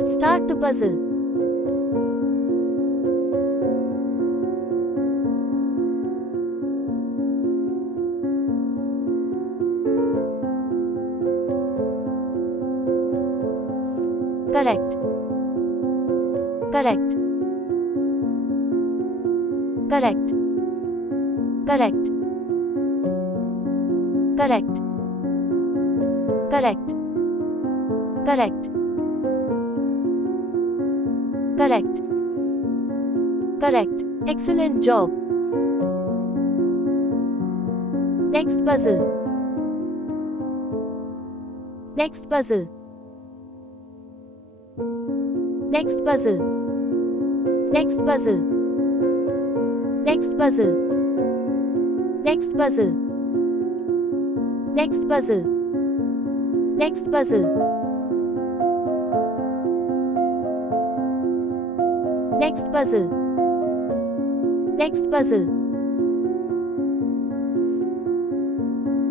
Let's start the puzzle. Correct. Correct. Correct. Correct. Correct. Correct. Correct. Correct. Correct. Excellent job. Next puzzle. Next puzzle. Next puzzle. Next puzzle. Next puzzle. Next puzzle. Next puzzle. Next puzzle. Next puzzle. Next puzzle.